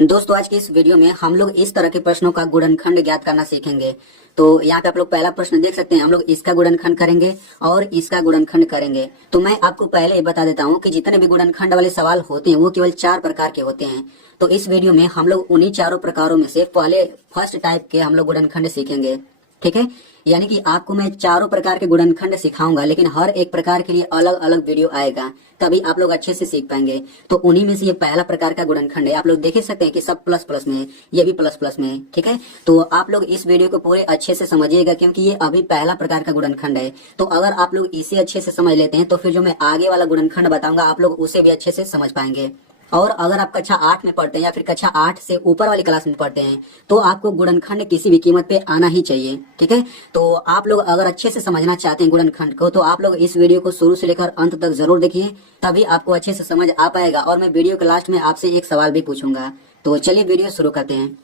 दोस्तों आज की इस वीडियो में हम लोग इस तरह के प्रश्नों का गुणनखंड ज्ञात करना सीखेंगे। तो यहाँ पे आप लोग पहला प्रश्न देख सकते हैं। हम लोग इसका गुणनखंड करेंगे और इसका गुणनखंड करेंगे। तो मैं आपको पहले ही बता देता हूँ कि जितने भी गुणनखंड वाले सवाल होते हैं वो केवल 4 प्रकार के होते हैं। तो इस वीडियो में हम लोग उन्हीं चारों प्रकारों में से पहले फर्स्ट टाइप के हम लोग गुणनखंड सीखेंगे। ठीक है, यानी कि आपको मैं चारों प्रकार के गुणनखंड सिखाऊंगा, लेकिन हर एक प्रकार के लिए अलग अलग वीडियो आएगा, तभी आप लोग अच्छे से सीख पाएंगे। तो उन्हीं में से ये पहला प्रकार का गुणनखंड है। आप लोग देख सकते हैं कि सब प्लस प्लस में है, ये भी प्लस प्लस में है। ठीक है, तो आप लोग इस वीडियो को पूरे अच्छे से समझिएगा, क्योंकि ये अभी पहला प्रकार का गुणनखंड है। तो अगर आप लोग इसे अच्छे से समझ लेते हैं तो फिर जो मैं आगे वाला गुणनखंड बताऊंगा आप लोग उसे भी अच्छे से समझ पाएंगे। और अगर आप कक्षा 8 में पढ़ते हैं या फिर कक्षा 8 से ऊपर वाली क्लास में पढ़ते हैं तो आपको गुणनखंड किसी भी कीमत पे आना ही चाहिए। ठीक है, तो आप लोग अगर अच्छे से समझना चाहते हैं गुणनखंड को तो आप लोग इस वीडियो को शुरू से लेकर अंत तक जरूर देखिए, तभी आपको अच्छे से समझ आ पाएगा। और मैं वीडियो के लास्ट में आपसे एक सवाल भी पूछूंगा। तो चलिए वीडियो शुरू करते हैं।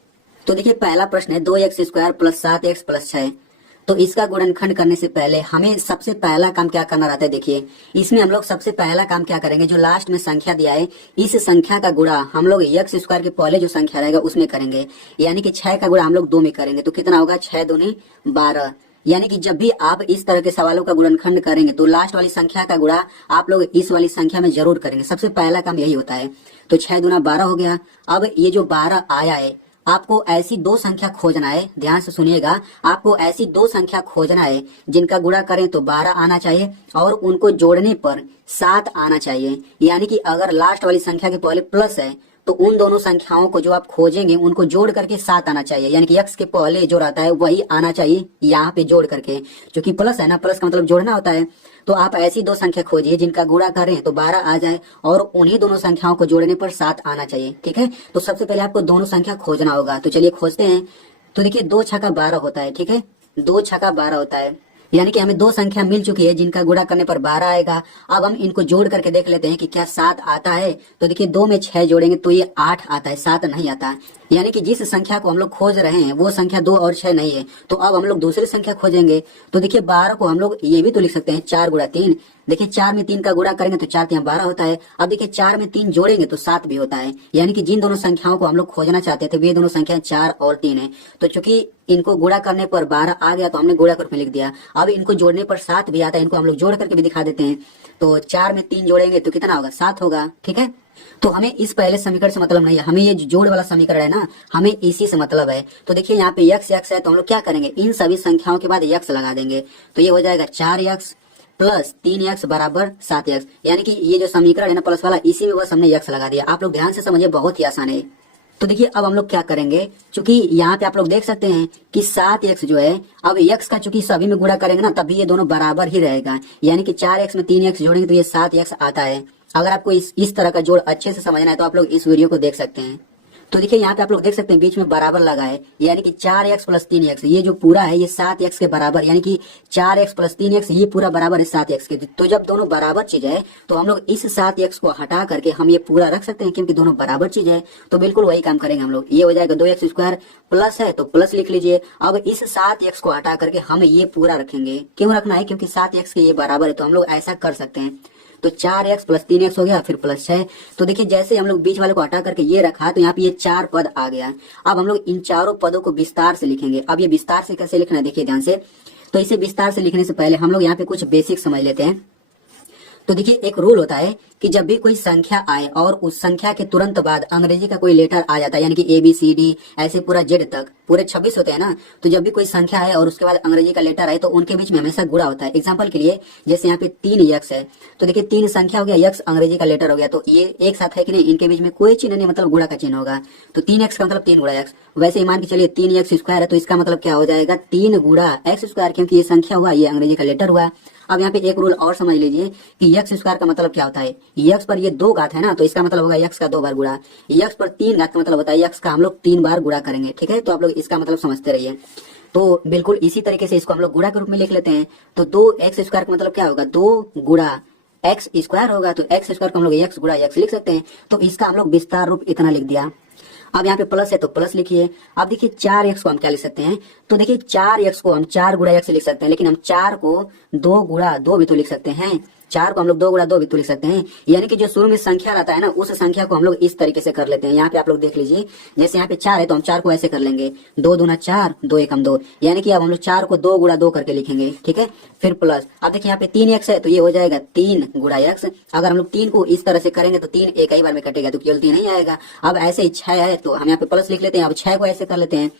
तो देखिए पहला प्रश्न है 2x² + 7x + 6। तो इसका गुणनखंड करने से पहले हमें सबसे पहला काम क्या करना रहता है। देखिए इसमें हम लोग सबसे पहला काम क्या करेंगे, जो लास्ट में संख्या दिया है इस संख्या का गुणा हम लोग x² के पहले जो संख्या रहेगा उसमें करेंगे। यानी कि 6 का गुणा हम लोग 2 में करेंगे। तो कितना होगा, 6 दूनी 12। यानी कि जब भी आप इस तरह के सवालों का गुणनखंड करेंगे तो लास्ट वाली संख्या का गुणा आप लोग इस वाली संख्या में जरूर करेंगे। सबसे पहला काम यही होता है। तो 6 दूना 12 हो गया। अब ये जो 12 आया है, आपको ऐसी दो संख्या खोजना है, ध्यान से सुनिएगा। आपको ऐसी दो संख्या खोजना है जिनका गुणा करें तो 12 आना चाहिए और उनको जोड़ने पर 7 आना चाहिए। यानी कि अगर लास्ट वाली संख्या के पहले प्लस है तो उन दोनों संख्याओं को जो आप खोजेंगे उनको जोड़ करके 7 आना चाहिए। यानी कि x के पहले जो रहता है वही आना चाहिए यहाँ पे जोड़ करके, क्योंकि प्लस है ना, प्लस का मतलब जोड़ना होता है। तो आप ऐसी दो संख्या खोजिए जिनका गुणा करें तो 12 आ जाए और उन्हीं दोनों संख्याओं को जोड़ने पर 7 आना चाहिए। ठीक है, तो सबसे पहले आपको दोनों संख्या खोजना होगा। तो चलिए खोजते हैं। तो देखिए 2 छक्का 12 होता है। ठीक है, 2 छक्का 12 होता है, यानी कि हमें दो संख्या मिल चुकी है जिनका गुणा करने पर 12 आएगा। अब हम इनको जोड़ करके देख लेते हैं कि क्या 7 आता है। तो देखिए 2 में 6 जोड़ेंगे तो ये 8 आता है, 7 नहीं आता। यानी कि जिस संख्या को हम लोग खोज रहे हैं वो संख्या 2 और 6 नहीं है। तो अब हम लोग दूसरी संख्या खोजेंगे। तो देखिए 12 को हम लोग ये भी तो लिख सकते हैं 4 गुणा 3। देखिए 4 में 3 का गुणा करेंगे तो 4 3 12 होता है। अब देखिए 4 में 3 जोड़ेंगे तो 7 भी होता है। यानी कि जिन दोनों संख्याओं को हम लोग खोजना चाहते थे वे दोनों संख्या 4 और 3 है। तो चूंकि इनको गुणा करने पर 12 आ गया तो हमने गुणा के रूप में लिख दिया। अब इनको जोड़ने पर 7 भी आता है, इनको हम लोग जोड़ करके भी दिखा देते हैं। तो 4 में 3 जोड़ेंगे तो कितना होगा, 7 होगा। ठीक है, तो हमें इस पहले समीकरण से मतलब नहीं है, हमें ये जो जोड़ वाला समीकरण है ना, हमें इसी से मतलब है। तो देखिए यहाँ पे x है तो हम लोग क्या करेंगे, इन सभी संख्याओं के बाद x लगा देंगे। तो ये हो जाएगा 4x + 3x = 7x। यानी कि ये जो समीकरण है ना प्लस वाला, इसी में बस हमने x लगा दिया। आप लोग ध्यान से समझिए, बहुत ही आसान है। तो देखिए अब हम लोग क्या करेंगे, चूंकि यहाँ पे आप लोग देख सकते हैं कि 7x जो है, अब x का चूंकि सभी में गुणा करेंगे ना तभी ये दोनों बराबर ही रहेगा। यानी कि 4x में 3x जोड़ेंगे तो ये 7x आता है। अगर आपको इस तरह का जोड़ अच्छे से समझना है तो आप लोग इस वीडियो को देख सकते हैं। तो देखिए यहाँ पे आप लोग देख सकते हैं बीच में बराबर लगा है, यानी कि 4x + 3x, ये जो पूरा है ये 7x के बराबर, यानी कि 4x + 3x ये पूरा बराबर है 7x के। तो जब दोनों बराबर चीज है तो हम लोग इस 7x को हटा करके हम ये पूरा रख सकते हैं, क्योंकि दोनों बराबर चीज है। तो बिल्कुल वही काम करेंगे हम लोग। ये हो जाएगा 2x² प्लस है तो प्लस लिख लीजिए। अब इस 7x को हटा करके हम ये पूरा रखेंगे। क्यों रखना है, क्योंकि 7x के ये बराबर है तो हम लोग ऐसा कर सकते हैं। तो 4x + 3x हो गया, फिर प्लस 6। तो देखिए जैसे हम लोग बीच वाले को हटा करके ये रखा तो यहाँ पे ये 4 पद आ गया। अब हम लोग इन चारों पदों को विस्तार से लिखेंगे। अब ये विस्तार से कैसे लिखना है देखिए ध्यान से। तो इसे विस्तार से लिखने से पहले हम लोग यहाँ पे कुछ बेसिक समझ लेते हैं। तो देखिए एक रूल होता है कि जब भी कोई संख्या आए और उस संख्या के तुरंत बाद अंग्रेजी का कोई लेटर आ जाता है, यानी कि ABCD ऐसे पूरा Z तक पूरे 26 होते हैं ना, तो जब भी कोई संख्या आए और उसके बाद अंग्रेजी का लेटर आए तो उनके बीच में हमेशा गुणा होता है। एग्जांपल के लिए जैसे यहाँ पे 3x है तो देखिए 3 संख्या हो गया, x अंग्रेजी का लेटर हो गया, तो ये एक साथ है कि नहीं, इनके बीच में कोई चिन्ह नहीं, मतलब गुणा का चिन्ह होगा। तो 3x का मतलब 3 गुणा x। वैसे ही मान के चलिए 3x² है तो इसका मतलब क्या हो जाएगा, 3 गुणा x², क्योंकि ये संख्या हुआ, ये अंग्रेजी का लेटर हुआ। अब यहाँ पे एक रूल और समझ लीजिए कि x² का मतलब क्या होता है, x पर ये 2 घात है ना तो इसका मतलब होगा x का 2 बार गुणा। x पर 3 घात का मतलब होता है x का हम लोग 3 बार गुणा करेंगे। ठीक है, तो आप लोग इसका मतलब समझते रहिए। तो बिल्कुल इसी तरीके से इसको हम लोग गुणा के रूप में लिख लेते हैं। तो 2x² का मतलब क्या होगा, 2 गुणा x² होगा। तो x² को हम लोग x गुणा x लिख सकते हैं। तो इसका हम लोग विस्तार रूप इतना लिख दिया। अब यहाँ पे प्लस है तो प्लस लिखिए। अब देखिए 4x को हम क्या लिख सकते हैं, तो देखिए 4x को हम 4 गुणा x लिख सकते हैं, लेकिन हम 4 को 2 गुणा 2 भी तो लिख सकते हैं। 4 को हम लोग 2 गुणा 2 भी तो लिख सकते हैं। यानी कि जो शुरू में संख्या रहता है ना, उस संख्या को हम लोग इस तरीके से कर लेते हैं। यहाँ पे आप लोग देख लीजिए, जैसे यहाँ पे 4 है तो हम 4 को ऐसे कर लेंगे, 2 दूना 4, 2 एकम 2, यानी कि अब हम लोग 4 को 2 गुणा 2 करके लिखेंगे, ठीक है। फिर प्लस, अब देखिए यहाँ पे 3x है तो ये हो जाएगा 3 गुणा x। अगर हम लोग 3 को इस तरह से करेंगे तो 3 एक ही बार में कटेगा, तो केवल 3 नहीं आएगा। अब ऐसे ही 6 है तो हम यहाँ पे प्लस लिख लेते हैं। अब 6 को ऐसे कर लेते हैं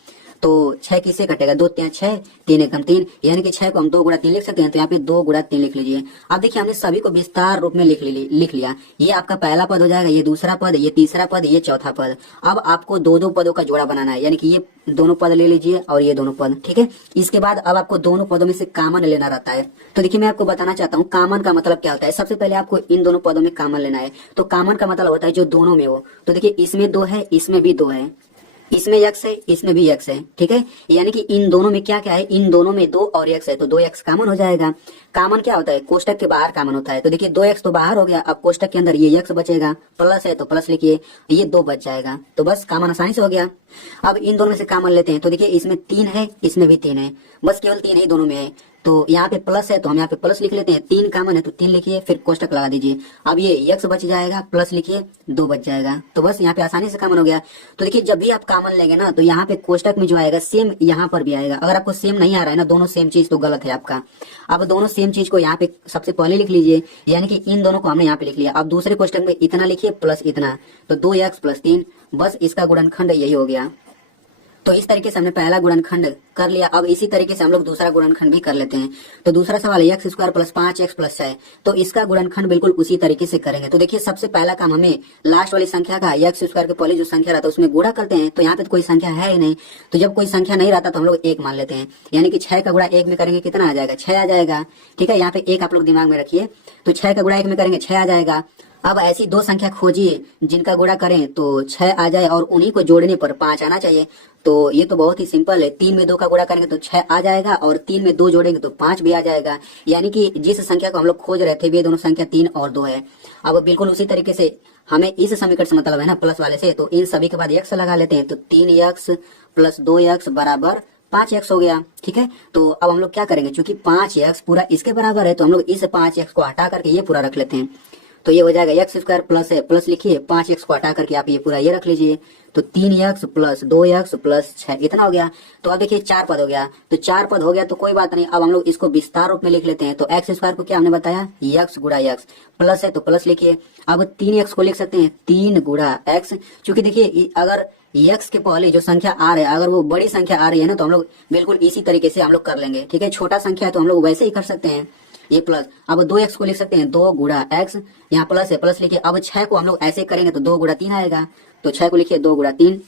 तो 6 किससे कटेगा, 2 3 6, 3 एकम 3, यानी कि 6 को हम 2 गुणा 3 लिख सकते हैं। तो यहाँ पे 2 गुणा 3 लिख लीजिए। अब देखिए हमने सभी को विस्तार रूप में लिख लिया। ये आपका पहला पद हो जाएगा, ये दूसरा पद, ये तीसरा पद, ये चौथा पद। अब आपको दो दो पदों का जोड़ा बनाना है, यानी कि ये दोनों पद ले लीजिए और ये दोनों पद, ठीक है। इसके बाद अब आपको दोनों पदों में से कॉमन लेना रहता है। तो देखिए मैं आपको बताना चाहता हूँ कॉमन का मतलब क्या होता है। सबसे पहले आपको इन दोनों पदों में कॉमन लेना है। तो कॉमन का मतलब होता है जो दोनों में हो। तो देखिए इसमें 2 है, इसमें भी 2 है, इसमें x है, इसमें भी x है, ठीक है। यानी कि इन दोनों में क्या क्या है, इन दोनों में 2 और x है, तो 2x कॉमन हो जाएगा। कॉमन क्या होता है, कोष्टक के बाहर कॉमन होता है। तो देखिए 2x तो बाहर हो गया, अब कोष्टक के अंदर ये x बचेगा, प्लस है तो प्लस लिखिए, ये 2 बच जाएगा। तो बस कॉमन आसानी से हो गया। अब इन दोनों में से कॉमन लेते हैं। तो देखिए इसमें 3 है, इसमें भी 3 है, बस केवल 3 ही दोनों में है। तो यहाँ पे प्लस है तो हम यहाँ पे प्लस लिख लेते हैं। 3 कॉमन है तो 3 लिखिए, फिर कोष्टक लगा दीजिए। अब ये x बच जाएगा, प्लस लिखिए, 2 बच जाएगा। तो बस यहाँ पे आसानी से कॉमन हो गया। तो देखिए जब भी आप कॉमन लेंगे ना, तो यहाँ पे कोष्टक में जो आएगा सेम यहाँ पर भी आएगा। अगर आपको सेम नहीं आ रहा है ना, दोनों सेम चीज, तो गलत है आपका। अब दोनों सेम चीज को यहाँ पे सबसे पहले लिख लीजिए, यानी कि इन दोनों को हमने यहाँ पे लिख लिया। अब दूसरे कोष्टक में इतना लिखिए प्लस इतना, तो 2x प्लस 3, बस इसका गुणनखंड यही हो गया। तो इस तरीके से हमने पहला गुणनखंड कर लिया। अब इसी तरीके से हम लोग दूसरा गुणनखंड भी कर लेते हैं। तो दूसरा सवाल है x square plus 5x plus 6, तो इसका गुणनखंड बिल्कुल उसी तरीके से करेंगे। तो देखिए सबसे पहला काम हमें लास्ट वाली संख्या का x स्क्वायर के पहले जो संख्या रहता है उसमें गुणा करते हैं। तो यहाँ पे तो कोई संख्या है ही नहीं, तो जब कोई संख्या नहीं रहता तो हम लोग 1 मान लेते हैं, यानी कि 6 का गुणा 1 में करेंगे कितना आ जाएगा, 6 आ जाएगा, ठीक है। यहाँ पे 1 आप लोग दिमाग में रखिए, तो 6 का गुणा 1 में करेंगे 6 आ जाएगा। अब ऐसी दो संख्या खोजिए जिनका गुणा करें तो 6 आ जाए और उन्हीं को जोड़ने पर 5 आना चाहिए। तो ये तो बहुत ही सिंपल है, 3 में 2 का गुणा करेंगे तो 6 आ जाएगा और 3 में 2 जोड़ेंगे तो 5 भी आ जाएगा। यानी कि जिस संख्या को हम लोग खोज रहे थे वे दोनों संख्या 3 और 2 है। अब बिल्कुल उसी तरीके से हमें इस समीकरण से मतलब है ना प्लस वाले से, तो इन सभी के बाद x लगा लेते हैं। तो 3x प्लस 2x बराबर 5x हो गया, ठीक है। तो अब हम लोग क्या करेंगे, चूंकि 5x पूरा इसके बराबर है तो हम लोग इस 5x को हटा करके ये पूरा रख लेते हैं। तो ये हो जाएगा x स्क्वायर प्लस है, प्लस लिखिए, 5x को हटा करके आप ये पूरा ये रख लीजिए। तो 3x प्लस 2x प्लस 6 इतना हो गया। तो अब देखिए 4 पद हो गया, तो 4 पद हो गया तो कोई बात नहीं। अब हम लोग इसको विस्तार रूप में लिख लेते हैं। तो x स्क्वायर को क्या हमने बताया, x गुणा x, प्लस है तो प्लस लिखिए। अब 3x को लिख सकते हैं 3 गुणा x, क्योंकि देखिए अगर x के पहले जो संख्या आ रही है, अगर वो बड़ी संख्या आ रही है ना, तो हम लोग बिल्कुल इसी तरीके से हम लोग कर लेंगे, ठीक है। छोटा संख्या है तो हम लोग वैसे ही कर सकते हैं, ये प्लस। अब 2x को लिख सकते हैं 2 गुणा x, यहाँ प्लस है प्लस लिखिए। अब 6 को हम लोग ऐसे करेंगे तो 2 गुणा 3 आएगा, तो 6 को लिखिए 2 गुणा 3।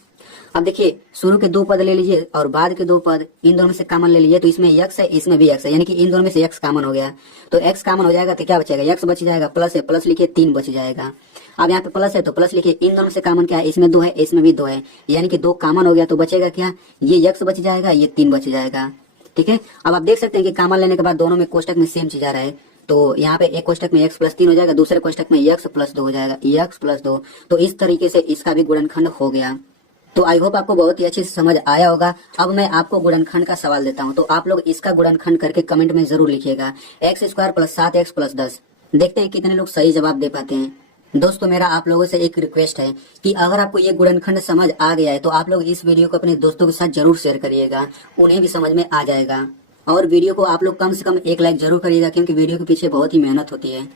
अब देखिए शुरू के 2 पद ले लीजिए और बाद के 2 पद, इन दोनों में से कॉमन ले लीजिए। तो इसमें x है, इसमें भी x है, यानी कि इन दोनों में से x कॉमन हो गया। तो x कॉमन हो जाएगा तो क्या बचेगा, x बच जाएगा, प्लस है प्लस लिखिए, 3 बच जाएगा। अब यहाँ पे प्लस है तो प्लस लिखिए, इन दोनों से कॉमन क्या है, इसमें 2 है, इसमें भी 2 है, यानी कि 2 कॉमन हो गया। तो बचेगा क्या, ये x बच जाएगा, ये 3 बच जाएगा, ठीक है। अब आप देख सकते हैं कि कॉमन लेने के बाद दोनों में कोष्टक में सेम चीज आ रहा है। तो यहाँ पे एक कोष्टक में x प्लस 3 हो जाएगा, दूसरे कोष्टक में x प्लस 2 हो जाएगा, x प्लस 2। तो इस तरीके से इसका भी गुणनखंड हो गया। तो आई होप आपको बहुत ही अच्छे से समझ आया होगा। अब मैं आपको गुणनखंड का सवाल देता हूँ, तो आप लोग इसका गुणनखंड करके कमेंट में जरूर लिखिएगा। x square plus 7x plus 10, देखते हैं कितने लोग सही जवाब दे पाते हैं। दोस्तों मेरा आप लोगों से एक रिक्वेस्ट है कि अगर आपको ये गुणनखंड समझ आ गया है तो आप लोग इस वीडियो को अपने दोस्तों के साथ जरूर शेयर करिएगा, उन्हें भी समझ में आ जाएगा। और वीडियो को आप लोग कम से कम 1 लाइक जरूर करिएगा, क्योंकि वीडियो के पीछे बहुत ही मेहनत होती है।